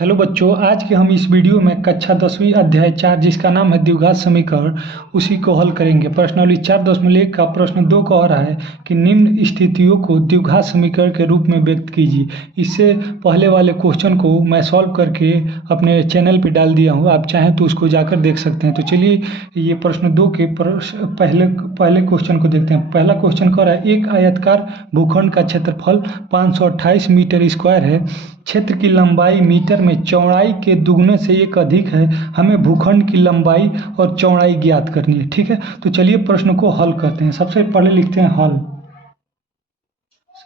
Hello बच्चों, आज के हम इस वीडियो में कक्षा 10वीं अध्याय 4 जिसका नाम है द्विघात समीकरण उसी को हल करेंगे। प्रश्नावली 4.1 का प्रश्न 2 कह रहा है कि निम्न स्थितियों को द्विघात समीकरण के रूप में व्यक्त कीजिए। इससे पहले वाले क्वेश्चन को मैं सॉल्व करके अपने चैनल पे डाल दिया हूँ, आप चाहें तो उसको जाकर देख सकते हैं। तो चलिए ये प्रश्न 2 के पहले क्वेश्चन को देखते हैं। पहला क्वेश्चन कह रहा है एक आयताकार भूखंड का क्षेत्रफल 528 मीटर स्क्वायर है। क्षेत्र की लंबाई मीटर में चौड़ाई के दुगने से एक अधिक है। हमें भूखंड की लंबाई और चौड़ाई ज्ञात करनी है। ठीक है, तो चलिए प्रश्न को हल करते हैं। सबसे पहले लिखते हैं हल,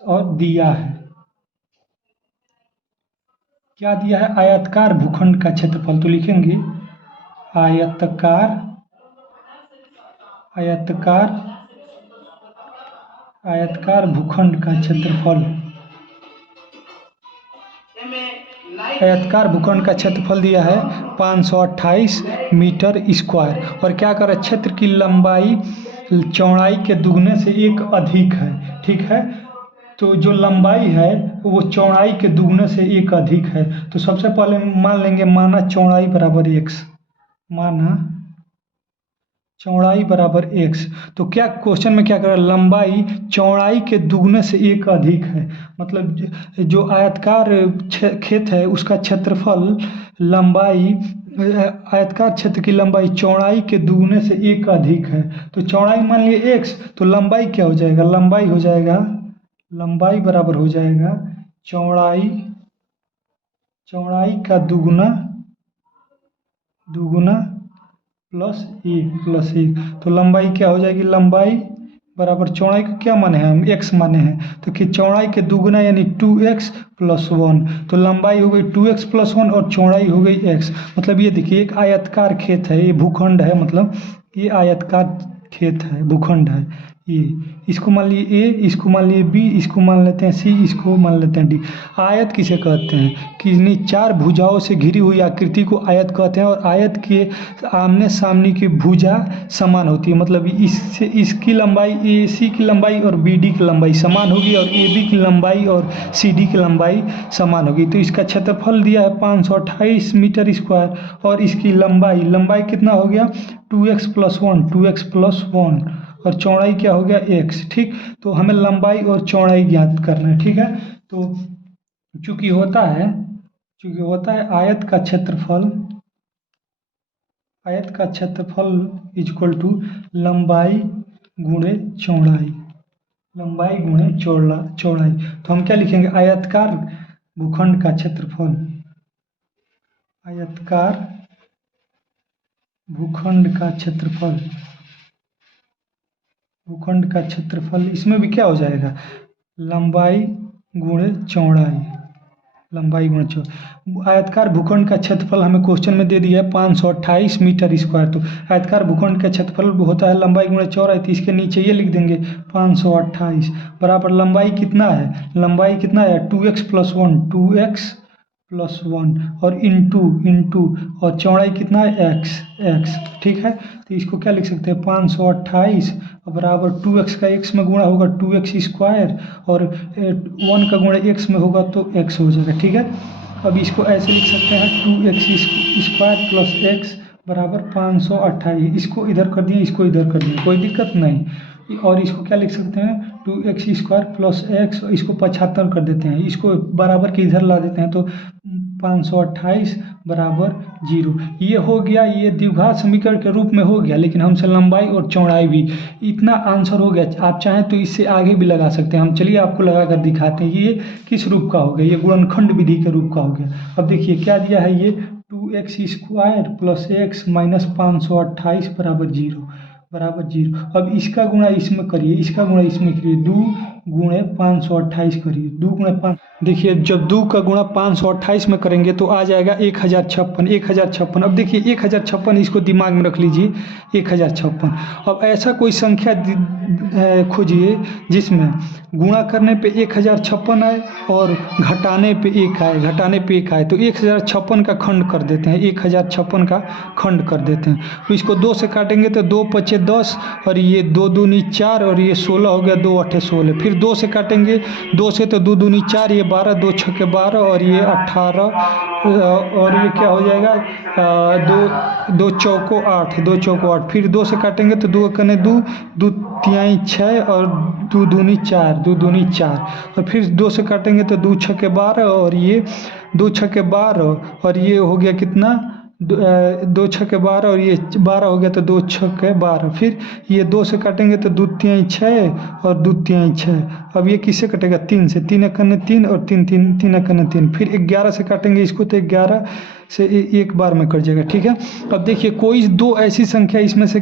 और दिया है क्या दिया है? आयताकार भूखंड का क्षेत्रफल। तो लिखेंगे आयताकार भूखंड का क्षेत्रफल। आयताकार भूखंड का क्षेत्रफल दिया है 528 मीटर स्क्वायर, और क्या कर क्षेत्र की लंबाई चौड़ाई के दुगने से एक अधिक है। ठीक है, तो जो लंबाई है वो चौड़ाई के दुगने से एक अधिक है। तो सबसे पहले मान लेंगे माना चौड़ाई बराबर x, माना चौड़ाई बराबर x। तो क्या क्वेश्चन में क्या कर रहा है? लंबाई चौड़ाई के दुगने से एक अधिक है, मतलब जो आयताकार खेत है उसका क्षेत्रफल लंबाई आयताकार क्षेत्र की लंबाई चौड़ाई के दुगने से एक अधिक है। तो चौड़ाई मान लिए x, तो लंबाई क्या हो जाएगा? लंबाई बराबर हो जाएगा चौड़ाई का दुगुना प्लस एक। तो लंबाई क्या हो जाएगी? लंबाई बराबर चौड़ाई को क्या माने हैं हम? x माने हैं, तो कि चौड़ाई के दुगुना यानी 2x + 1। तो लंबाई हो गई 2x + 1 और चौड़ाई हो गई x। मतलब ये देखिए एक आयताकार खेत है, ये भूखंड है, मतलब ये आयताकार खेत है, भूखंड है ये। इसको मान लिए a, इसको मान लिए b, इसको मान लेते हैं c, इसको मान लेते हैं d। आयत किसे कहते हैं? कि चार भुजाओं से घिरी हुई आकृति को आयत कहते हैं, और आयत के आमने सामने की भुजा समान होती है। मतलब इससे इसकी लंबाई AC की लंबाई और BD की लंबाई समान होगी, और AB की लंबाई और CD की लंबाई समान होगी। तो इसका क्षेत्रफल दिया है 528 मीटर स्क्वायर, और इसकी लंबाई कितना हो गया? 2x + 1, और चौड़ाई क्या हो गया? x। ठीक, तो हमें लंबाई और चौड़ाई ज्ञात करना है। ठीक है, तो चूंकि होता है आयत का क्षेत्रफल = लंबाई गुणे चौड़ाई, तो हम क्या लिखेंगे? आयताकार भूखंड का क्षेत्रफल, भूखंड का क्षेत्रफल इसमें भी क्या हो जाएगा? लंबाई गुणे चौड़ाई। आयताकार भूखंड का क्षेत्रफल हमें क्वेश्चन में दे दिया है 528 मीटर स्क्वायर। तो आयताकार भूखंड का क्षेत्रफल होता है लंबाई गुणे चौड़ाई, तो इसके नीचे ये लिख देंगे 528 बराबर लंबाई कितना है? 2x + 1, और इंटू और चौड़ाई कितना है? x। ठीक है, तो इसको क्या लिख सकते हैं? 528 बराबर 2x का x में गुणा होगा 2x स्क्वायर, और 1 का गुणा x में होगा तो x हो जाएगा। ठीक है, अब इसको ऐसे लिख सकते हैं 2x स्क्वायर प्लस x बराबर 528। इसको इधर कर दिए, इसको इधर कर दिए, कोई दिक्कत नहीं। और इसको क्या लिख सकते हैं? 2x स्क्वायर प्लस x, इसको 75 कर देते हैं, इसको बराबर के इधर ला देते हैं, तो 528 बराबर 0। ये हो गया, ये द्विघात समीकरण के रूप में हो गया, लेकिन हमसे लंबाई और चौड़ाई भी, इतना आंसर हो गया। आप चाहें तो इससे आगे भी लगा सकते हैं, हम चलिए आपको लगा कर दिखाते हैं। ये किस रूप का हो गया? ये गुणनखंड विधि के रूप का हो गया। अब देखिए क्या दिया है, ये 2x square plus x minus 528 बराबर 0। अब इसका गुणा इसमें करिए, इसका गुणा इसमें करिए, 2 गुणे 528 करिए, 2 गुणे 5। देखिए जब 2 का गुणा 528 में करेंगे तो आ जाएगा 1056। अब देखिए 1056, इसको दिमाग में रख लीजिए, 1056। अब ऐसा कोई संख्या खोजिए जिसमें गुणा करने पे 1056 आए और घटाने पे 1 आए, तो 1056 का खंड कर देते हैं, 1056 का खंड कर देते हैं। तो इसको 2 से काटेंगे तो 2 × 5 = 10, और ये 2 × 2 = 4, और ये 16 हो गया, 2 × 8 = 16। फिर फिर 2 से काटेंगे, 2 से तो 2 दूनी 4, ये 12, 2 छक्के 12 और ये 18 और ये क्या हो जाएगा 2 चौको 8, 2 चौको 8। फिर 2 से काटेंगे तो 2 कने 2, 2 तिहाई 6 और 2 दूनी 4, 2 दूनी 4 और फिर 2 से काटेंगे तो 2 छक्के 12 और ये 2 छक्के 12 और ये हो गया कितना 2 छक्के 12 और ये 12 हो गया तो 2 छक्के 12। फिर ये 2 से काटेंगे तो 2 तिहाई 6 और 2 तिहाई 6। अब ये किससे कटेगा 3 से, 3 एकने 3 और 3 3 3 एकने 3। फिर 11 से काटेंगे इसको तो 11 से एक बार में कट जाएगा। ठीक है, अब देखिए कोई दो ऐसी संख्या इसमें से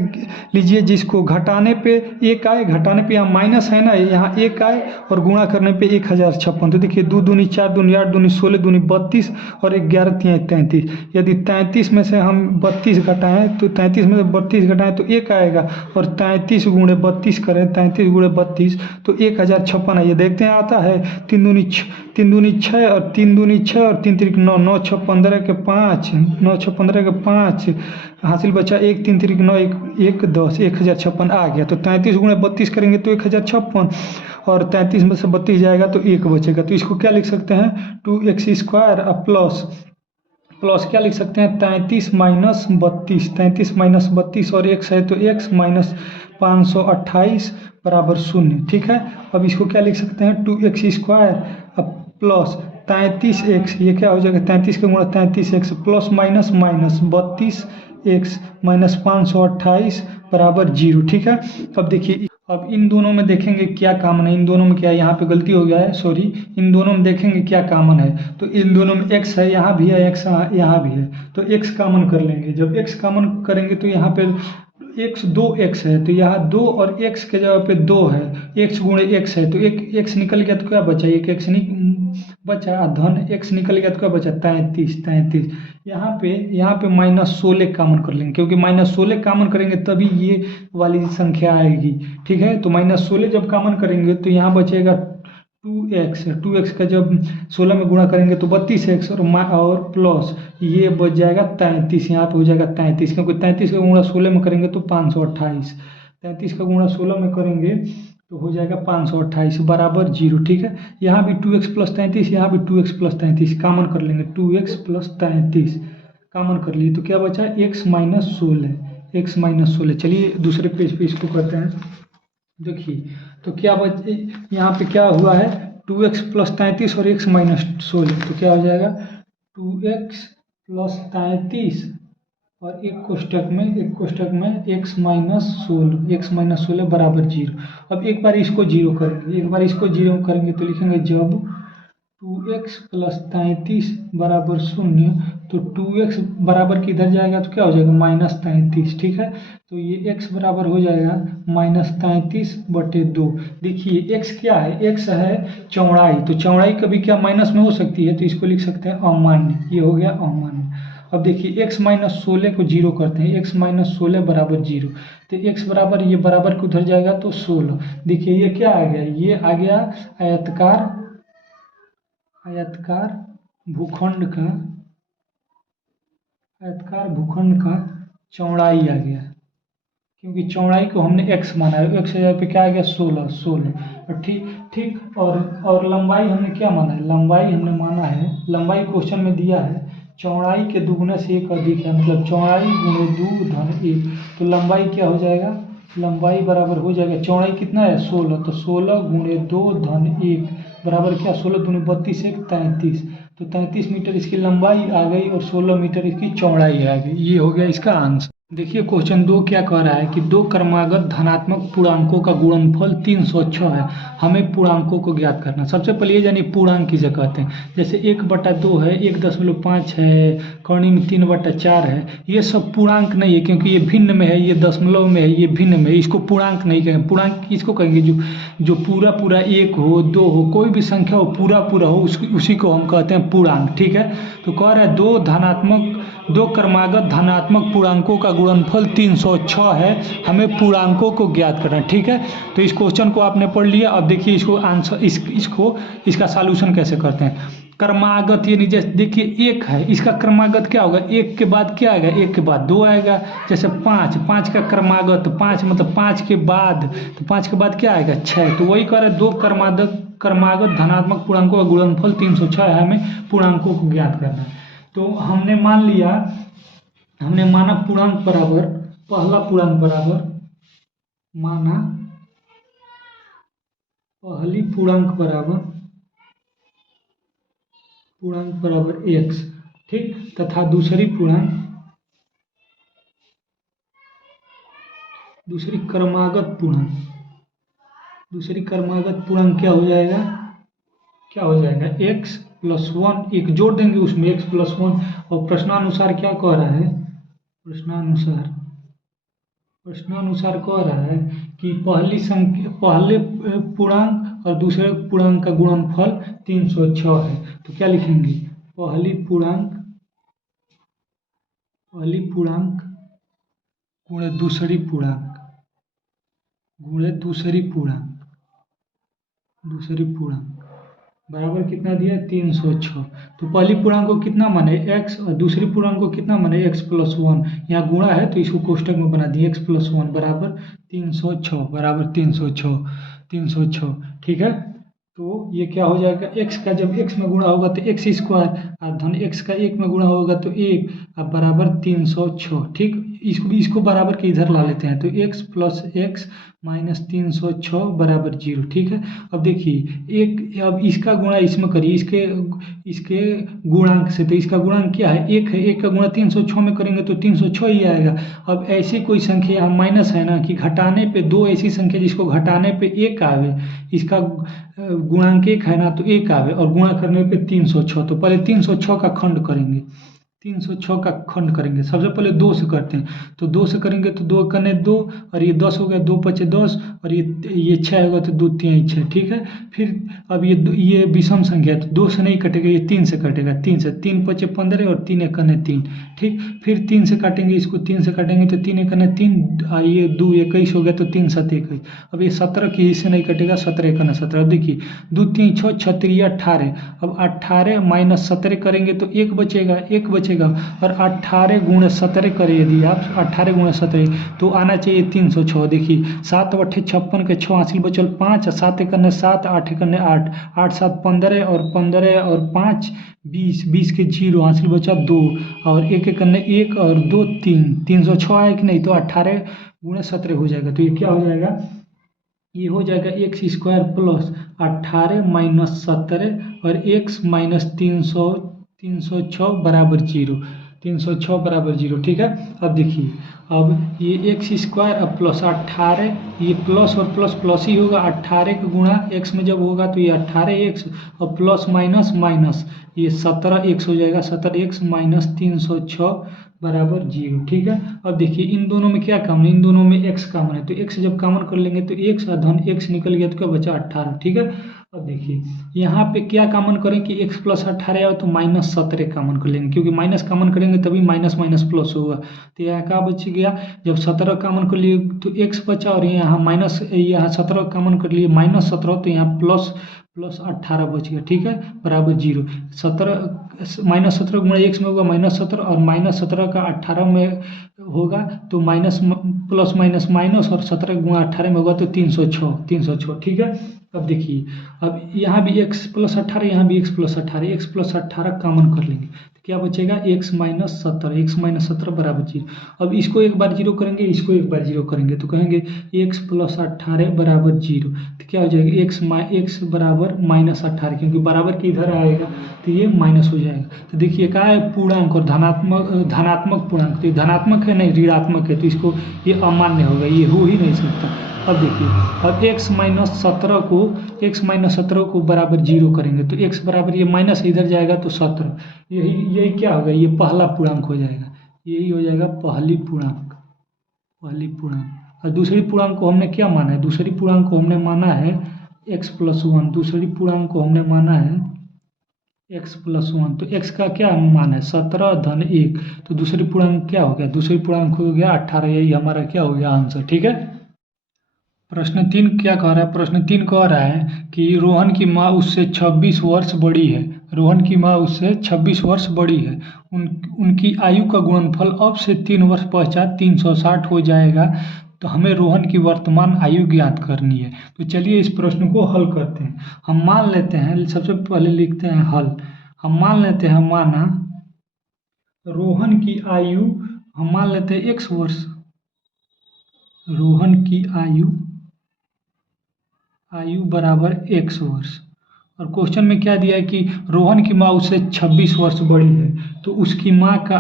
लीजिए जिसको घटाने पे 1 आए, घटाने पे यहाँ माइनस है ना, यहाँ 1 आए और गुणा करने पे 1056। तो देखिए 2 दूनी 4 दूनी 8 दूनी 16 दूनी 32 और 11 तिहाई 33। यदि 33 में से हम 32 घटाएं तो 33 में से 32 घटाएं तो 1 आएगा और 33 गुणे 32 करें, 33 गुणे 32 तो 1056 है। ये देखते हैं आता है 3 दूनी 6 और 3 दूनी 6 और 3 तिरिक 9, 9 6 15 के 5, 9 6 15 के 5 हासिल बचा 1 3 तिरिक 9 1 10, 1056 आ गया। तो 33 गुणे 32 करेंगे तो 1056 और 33 में से 32 जाएगा तो 1 बचेगा। तो इसको क्या लिख सकते हैं 2x² प्लस क्या लिख सकते हैं 33 माइनस 32, 33 माइनस 32 और x है तो x माइनस 528 बराबर 0। ठीक है, अब इसको क्या लिख सकते हैं 2x² अब प्लस 33x, ये क्या हो जाएगा 33 का गुणा 33x plus minus minus 32x minus 528 बराबर 0। ठीक है, अब देखिए अब इन दोनों में देखेंगे क्या कॉमन है, इन दोनों में क्या है, यहाँ पे गलती हो गया है सॉरी, इन दोनों में देखेंगे क्या कॉमन है। तो इन दोनों में x है, यहाँ भी है x, यहाँ भी है, तो x कॉमन कर लेंगे। जब x कॉमन करेंगे तो यहाँ पे x 2x है तो यहाँ 2 और x के जगह पे 2 है, x गुणे x है तो एक x निकल गया तो क्या बचा, एक x बचा, धन x निकल गया तो क्या बचा 33। यहाँ पे -16 कॉमन कर लेंगे क्योंकि -16 कॉमन करेंगे तभी ये वाली संख्या आएगी। ठीक है, तो -16 जब कॉमन करेंगे तो यहाँ बचेगा 2x का जब 16 में गुणा करेंगे तो 32x और प्लस ये बच जाएगा 33, यहाँ पे हो जाएगा 33 क्योंकि 33 का गुणा 16 में करेंगे तो 528, 33 का गुणा 16 में करेंगे तो हो जाएगा 528 बराबर 0। ठीक है, यहाँ भी 2x प्लस 33, यहाँ भी 2x प्लस 33 कॉमन कर लेंगे, 2x प्लस 33 कॉमन कर लिए तो क्या बचा x माइनस 16। चलिए दूसरे पेज पे इसको करते हैं। देखिए तो क्या यहाँ पे क्या हुआ है 2x प्लस 33 और x माइनस 16 तो क्या हो जाएगा 2x प्लस 33 और एक कोष्टक में x माइनस 16 बराबर 0। अब एक बार इसको 0 करेंगे, तो लिखेंगे जब 2x प्लस 33 बराबर 0 तो 2x बराबर किधर जाएगा तो क्या हो जाएगा -33। ठीक है, तो ये x बराबर हो जाएगा -33/2। देखिए x क्या है, x है चौड़ाई, तो चौड़ाई कभी क्या माइनस में हो सकती है तो इसको लिख सकते हैं अमान्य, ये हो गया अमान्य। अब देखिए x माइनस 16 को 0 करते हैं, x माइनस 16 बराबर 0, तो x बराबर ये बराबर को उधर जाएगा तो 16। देखिए ये क्या आ गया, ये आ गया आयताकार भूखंड का चौड़ाई आ गया, क्योंकि चौड़ाई को हमने x माना है, x पे क्या आ गया 16 और ठीक और लंबाई हमने क्या माना है, लंबाई क्वेश्चन में दिया है चौड़ाई के दुगने से 1 अधिक है, मतलब चौड़ाई गुणे 2 धन 1, तो लंबाई क्या हो जाएगा, लंबाई बराबर हो जाएगा चौड़ाई कितना है 16, तो 16 गुणे 2 धन 1 बराबर क्या 16 दूनी 32 1 33, तो 33 मीटर इसकी लंबाई आ गई और 16 मीटर इसकी चौड़ाई आ गई। ये हो गया इसका आंसर। देखिए क्वेश्चन 2 क्या कह रहा है कि 2 क्रमागत धनात्मक पूर्णांकों का गुणनफल 306 है, हमें पूर्णांकों को ज्ञात करना। सबसे पहले ये जानिए पूर्णांक किसे कहते हैं, जैसे 1/2 है, 1.5 है, कौणी में 3/4 है, ये सब पूर्णांक नहीं है क्योंकि ये भिन्न में है, ये दशमलव में है, ये भिन्न में है, इसको पूर्णांक नहीं कहेंगे। पूर्णांक किसको कहेंगे, जो पूरा 1 हो 2 हो कोई भी संख्या हो पूरा हो उसी को हम कहते हैं पूर्णांक। ठीक है, तो कह रहा है 2 क्रमागत धनात्मक पूर्णांकों का गुणनफल 306 है, हमें पूर्णांकों को ज्ञात करना। ठीक है, तो इस क्वेश्चन को आपने पढ़ लिया। अब देखिए इसको आंसर इसका सॉल्यूशन कैसे करते हैं। क्रमागत यानी जैसे देखिए एक है, इसका क्रमागत क्या होगा, एक के बाद क्या आएगा, एक के बाद दो आएगा। जैसे पाँच, पाँच का क्रमागत पाँच मतलब पाँच के बाद, तो पाँच के बाद क्या आएगा, छः। तो वही कह रहे दो क्रमागत धनात्मक पूर्णांकों का गुणनफल 306 है, हमें पूर्णांकों को ज्ञात करना है। तो हमने मान लिया, हमने माना पूर्णांक बराबर, पहला पूर्णांक बराबर माना पहली पूर्णांक बराबर x, ठीक, तथा दूसरी क्रमागत पूर्णांक क्या हो जाएगा, x प्लस 1, एक जोड़ देंगे उसमें x प्लस 1। और प्रश्नानुसार क्या कह रहा है, प्रश्नानुसार कह रहा है कि पहले पूर्णांक और दूसरे पूर्णांक का गुणनफल 306 है। तो क्या लिखेंगे, पहली पूर्णांक गुणे दूसरी पूर्णांक बराबर कितना दिया, 306। तो पहली पूर्णांक को कितना माने x और दूसरी पूर्णांक को कितना माने x प्लस 1। यहाँ गुणा है तो इसको कोष्टक में बना दिए, x प्लस 1 बराबर 306, ठीक है। तो ये क्या हो जाएगा, x का जब x में गुणा होगा तो x स्क्वायर, और धन x का 1 में गुणा होगा तो 1, अब बराबर 306, ठीक। इसको बराबर के इधर ला लेते हैं, तो x प्लस x माइनस 306 बराबर 0, ठीक है। अब देखिए एक, अब इसका गुणा इसमें करिए, इसके गुणांक से, तो इसका गुणांक क्या है, एक है, एक का गुणा 306 में करेंगे तो 306 ही आएगा। अब ऐसी कोई संख्या यहाँ माइनस है ना, कि घटाने पे दो ऐसी संख्या जिसको घटाने पे एक आवे, इसका गुणांक एक है ना तो एक आवे, और गुणा करने पे 306। तो पहले 306 का खंड करेंगे, 306 का खंड करेंगे। सबसे पहले 2 से करते हैं, तो 2 से करेंगे तो 2 कने 2, और ये 10 हो गया, 2 पचे 10, और ये 6 होगा तो 2 3 6, ठीक है। फिर अब ये विषम संख्या है, तो 2 से नहीं कटेगा, ये 3 से कटेगा, 3 से, 3 पचे 15 और 3 एकने 3, ठीक। फिर 3 से काटेंगे, इसको 3 से काटेंगे तो 3 एकने 3, ये 2 21 हो गया, तो 3 7 21। अब ये 17 की हिस्से नहीं कटेगा, 17 एकने 17। अब देखिए 2 3 6 36 18, अब 18 माइनस 17 करेंगे तो 1 बचेगा, और 18 गुणे 17 करें यदि आप, 18 गुणे 17 तो आना चाहिए 306। देखिए 7 8 56 के 6 हासिल बचल 5, 7 एकने 7, 8 एकने 8, 8 7 15 और 15 और 5 20, 20 के 0 हासिल बचा 2, और 1 एकने 1 और 2 3, 306 आए कि नहीं, तो 18 गुणे 17 हो जाएगा। तो ये क्या हो जाएगा, ये हो जाएगा एक्स स्क्वायर प्लस 18 माइनस 17 और x माइनस 306 बराबर 0, 306 बराबर 0, ठीक है। अब देखिए, अब ये एक्स स्क्वायर अब प्लस 18, ये प्लस और प्लस प्लस ही होगा, 18 का गुणा x में जब होगा तो ये 18x, और प्लस माइनस माइनस ये 17x हो जाएगा, 17x माइनस 306 बराबर 0, ठीक है। अब देखिए इन दोनों में क्या कॉमन है, इन दोनों में x कॉमन है, तो x जब कॉमन कर लेंगे तो x और धन x निकल गया, तो क्या बचा 18, ठीक है। अब देखिए यहाँ पे क्या कॉमन करें कि x प्लस 18 आओ तो माइनस 17 कॉमन कर लेंगे, क्योंकि माइनस कॉमन करेंगे तभी माइनस माइनस प्लस होगा। तो यहाँ क्या बच गया, जब 17 कॉमन कर लिए तो x बचा, और यहाँ माइनस, यहाँ 17 कॉमन कर लिए माइनस 17, तो यहाँ प्लस 18 बच गया, ठीक है, बराबर 0। 17 माइनस 17 गुणा x में होगा माइनस 17, और माइनस 17 का 18 में होगा तो माइनस प्लस माइनस माइनस, और 17 गुणा 18 में होगा तो 306, ठीक है। अब देखिए, अब यहाँ भी x प्लस 18, यहाँ भी x प्लस 18 कॉमन कर लेंगे तो क्या बचेगा, x माइनस 17 बराबर 0। अब इसको एक बार 0 करेंगे, इसको एक बार 0 करेंगे, तो कहेंगे x प्लस 18 बराबर 0, तो क्या हो जाएगा, x बराबर माइनस 18, क्योंकि बराबर के इधर आएगा तो ये माइनस हो जाएगा। तो देखिए क्या है, पूर्णांक और धनात्मक पूर्णांक, तो ये धनात्मक है नहीं ऋणात्मक है, तो इसको ये अमान्य होगा, ये हो ही नहीं सकता। अब देखिए, अब x माइनस 17 को बराबर 0 करेंगे तो x बराबर, ये माइनस इधर जाएगा तो 17, यही क्या होगा, ये पहला पूर्णांक हो जाएगा, यही हो जाएगा पहली पूर्णांक। और दूसरी पूर्णांक को हमने क्या माना है, दूसरी पूर्णांक को हमने माना है x प्लस 1, दूसरी पूर्णांक को हमने माना है x प्लस 1। तो x का क्या मान है, 17 धन 1, तो दूसरी पूर्णांक क्या हो गया, दूसरी पूर्णांक हो गया 18, यही हमारा क्या हो गया आंसर, ठीक है। प्रश्न 3 क्या कह रहा है, प्रश्न 3 कह रहा है कि रोहन की माँ उससे 26 वर्ष बड़ी है, रोहन की माँ उससे 26 वर्ष बड़ी है। उनकी आयु का गुणनफल अब से 3 वर्ष पश्चात 360 हो जाएगा। तो हमें रोहन की वर्तमान आयु ज्ञात करनी है। तो चलिए इस प्रश्न को हल करते हैं। हम मान लेते हैं, सबसे पहले लिखते हैं हल। हम मान लेते हैं, माना रोहन की आयु, हम मान लेते हैं x वर्ष। रोहन की आयु बराबर x वर्ष। और क्वेश्चन में क्या दिया है कि रोहन की माँ उससे 26 वर्ष बड़ी है। तो उसकी माँ का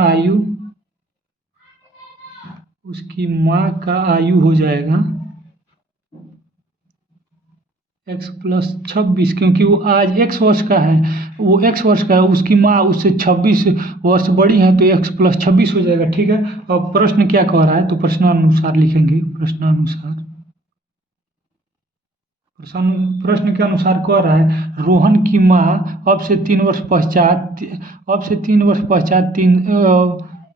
आयु हो जाएगा x प्लस 26, क्योंकि वो आज x वर्ष का है, वो x वर्ष का है, उसकी माँ उससे 26 वर्ष बड़ी है, तो x प्लस 26 हो जाएगा। ठीक है। अब प्रश्न क्या कह रहा है, तो प्रश्नानुसार लिखेंगे। प्रश्न के अनुसार कह रहा है रोहन की माँ अब से 3 वर्ष पश्चात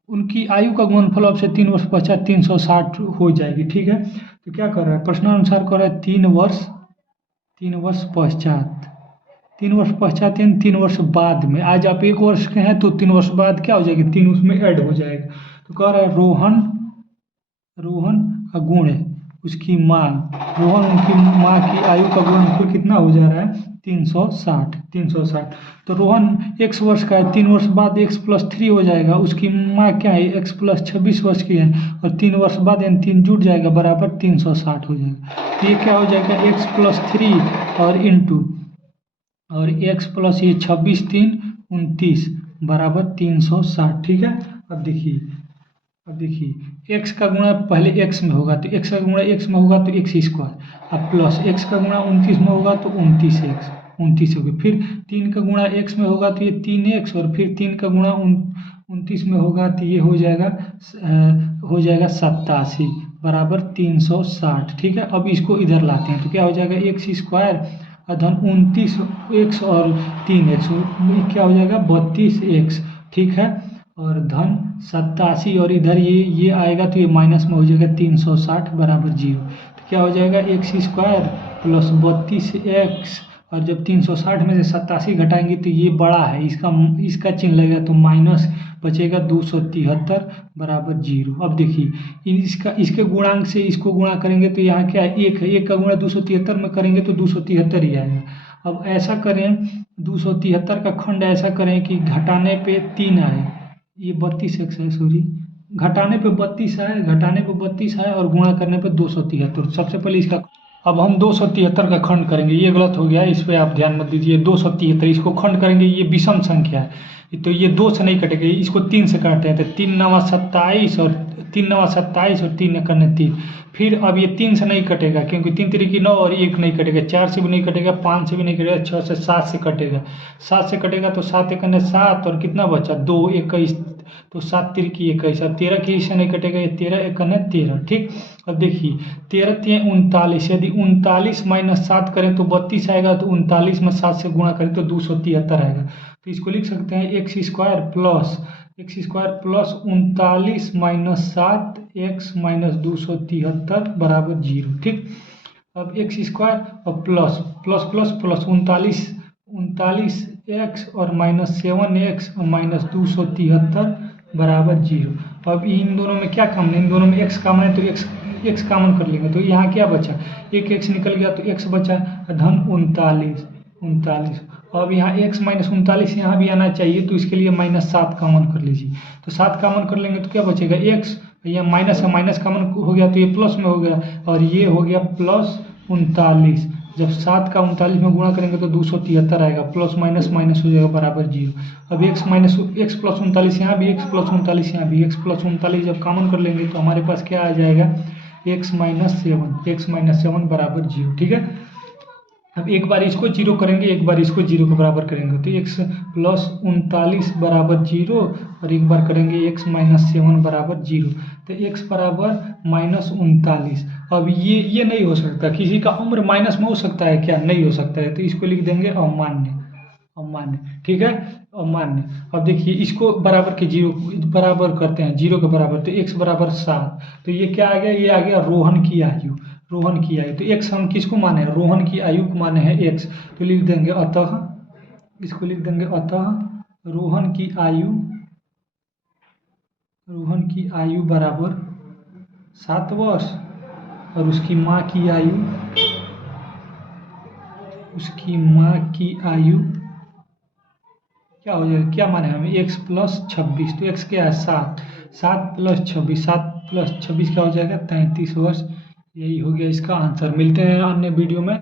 उनकी आयु का गुणनफल अब से 3 वर्ष पश्चात 360 हो जाएगी। ठीक है। तो क्या कर रहा है, प्रश्नानुसार कह रहा है 3 वर्ष पश्चात यानी 3 वर्ष बाद में। आज आप 1 वर्ष के हैं तो 3 वर्ष बाद क्या हो जाएगी, 3 उसमें ऐड हो जाएगा। तो कह रहा है रोहन का गुण है उसकी माँ, उनकी माँ की आयु का गुणनफल कितना हो जा रहा है, 360। तो रोहन x वर्ष का है, 3 वर्ष बाद x प्लस 3 हो जाएगा। उसकी माँ क्या है, x प्लस 26 वर्ष की है, और 3 वर्ष बाद यानी 3 जुट जाएगा बराबर 360 हो जाएगा। तो ये क्या हो जाएगा, x प्लस 3 और इंटू और x प्लस ये 26 3 29 बराबर 360। ठीक है। अब देखिए x का गुणा पहले x में होगा तो x का गुणा x में होगा तो x स्क्वायर, अब प्लस x का गुणा 29 में होगा तो 29 होगी। फिर 3 का गुणा x में होगा तो ये 3x, और फिर 3 का गुणा 29 में होगा तो ये हो जाएगा 87 बराबर 360। ठीक है। अब इसको इधर लाते हैं तो क्या हो जाएगा, x स्क्वायर धन 29x और 3x क्या हो जाएगा 32x। ठीक है। और धन 87 और इधर ये आएगा तो ये माइनस में हो जाएगा 360 बराबर 0। तो क्या हो जाएगा, x स्क्वायर प्लस 32x, और जब 360 में से 87 घटाएंगे तो ये बड़ा है, इसका चिन्ह लगेगा तो माइनस बचेगा 273 बराबर 0। अब देखिए इसके गुणांक से इसको गुणा करेंगे तो यहाँ क्या है, 1 है, 1 का गुणा 273 में करेंगे तो 273 ही आएगा। अब ऐसा करें 273 का खंड ऐसा करें कि घटाने पे 3 आए, ये 32x है, सॉरी घटाने पे 32 आए और गुणा करने पे 273। सबसे पहले इसका अब हम 273 का खंड करेंगे, ये गलत हो गया, इस पर आप ध्यान मत दीजिए। 273 इसको खंड करेंगे, ये विषम संख्या है तो ये 2 से नहीं कटेगा, इसको 3 से काटते हैं तो 3 9 27 और 3 9 27 और 3 करने 3। फिर अब ये 3 से नहीं कटेगा क्योंकि 3 3 9 और 1 नहीं कटेगा, 4 से भी नहीं कटेगा, 5 से भी नहीं कटेगा, 6 से 7 से कटेगा। 7 से कटेगा तो 7 1 7 और कितना बचा 2 21, तो 7 3 21। अब 13 की से नहीं कटेगा, ये 13 1 13। ठीक। अब देखिए 13 3 39, यदि 39 माइनस 7 करें तो 32 आएगा, तो 39 में 7 से गुणा करें तो 273 आएगा। तो इसको लिख सकते हैं x square plus 39 minus 7 x minus 273 बराबर 0। ठीक। अब x स्क्वायर और प्लस 39 x और माइनस 7x और माइनस 273 बराबर 0। अब इन दोनों में क्या कॉमन है, इन दोनों में x कॉमन है तो x कॉमन कर लेंगे। तो यहाँ क्या बचा, एक x निकल गया तो x बचा धन 39। अब यहाँ x माइनस 39 यहाँ भी आना चाहिए, तो इसके लिए माइनस 7 कॉमन कर लीजिए। तो 7 कॉमन कर लेंगे तो क्या बचेगा x, यहाँ माइनस कॉमन हो गया तो ये प्लस में हो गया, और ये हो गया प्लस 39। जब 7 का 39 में गुणा करेंगे तो 273 आएगा, प्लस माइनस हो जाएगा बराबर 0। अब x प्लस 39 यहाँ भी, x प्लस 39 यहाँ भी, x प्लस 39 जब कॉमन कर लेंगे तो हमारे पास क्या आ जाएगा, x माइनस 7 बराबर 0। ठीक है। अब एक बार इसको 0 करेंगे, एक बार इसको 0 के बराबर करेंगे तो x प्लस 39 बराबर 0, और एक बार करेंगे x माइनस 7 बराबर 0, तो x बराबर माइनस 39। अब ये नहीं हो सकता, किसी का उम्र माइनस में हो सकता है क्या, नहीं हो सकता है, तो इसको लिख देंगे अमान्य। ठीक है, अमान्य। अब देखिए इसको बराबर के 0 बराबर करते हैं, 0 के बराबर, तो x बराबर 7, तो ये क्या आ गया, ये आ गया रोहन की आयु। तो x हम किसको माने हैं, रोहन की आयु को माने हैं x, तो लिख देंगे अतः इसको लिख देंगे अतः रोहन की आयु बराबर 7 वर्ष और उसकी माँ की आयु क्या हो जाएगा, क्या माने हमें, x प्लस 26, तो x क्या है 7, 7 प्लस 26, 7 प्लस 26 क्या हो जाएगा 33 वर्ष। यही हो गया इसका आंसर। मिलते हैं अन्य वीडियो में।